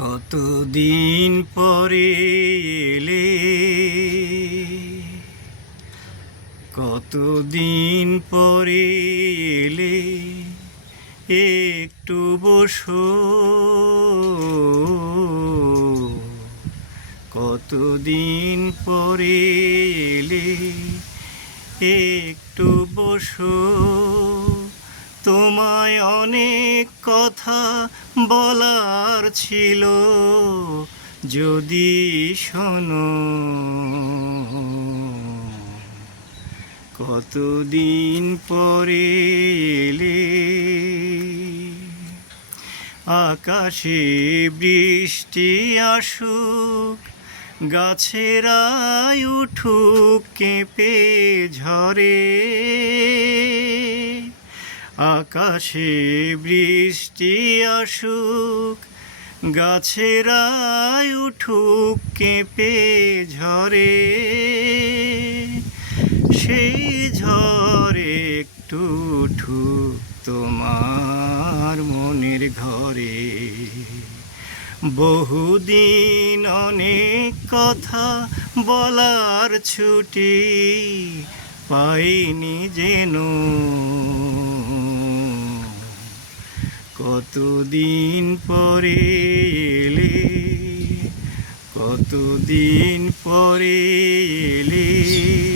কতদিন পরে এলে, কতদিন পরে এলে, একটু বসো। কতদিন পরে এলে, একটু বসো। তোমায় অনেক কথা বলার ছিল, যদি শোনো। কতদিন পরে এলে, আকাশে বৃষ্টি আসুক, গাছেরা উঠুক কেঁপে ঝরে। আকাশে বৃষ্টি আসুক, গাছেরা উঠুক কেঁপে ঝরে। সেই ঝড়ে একটু উঠুক তোমার মনের ঘরে। বহুদিন অনেক কথা বলার ছুটি পাইনি যেন। কতদিন পরে এলে, কতদিন পরে এলে।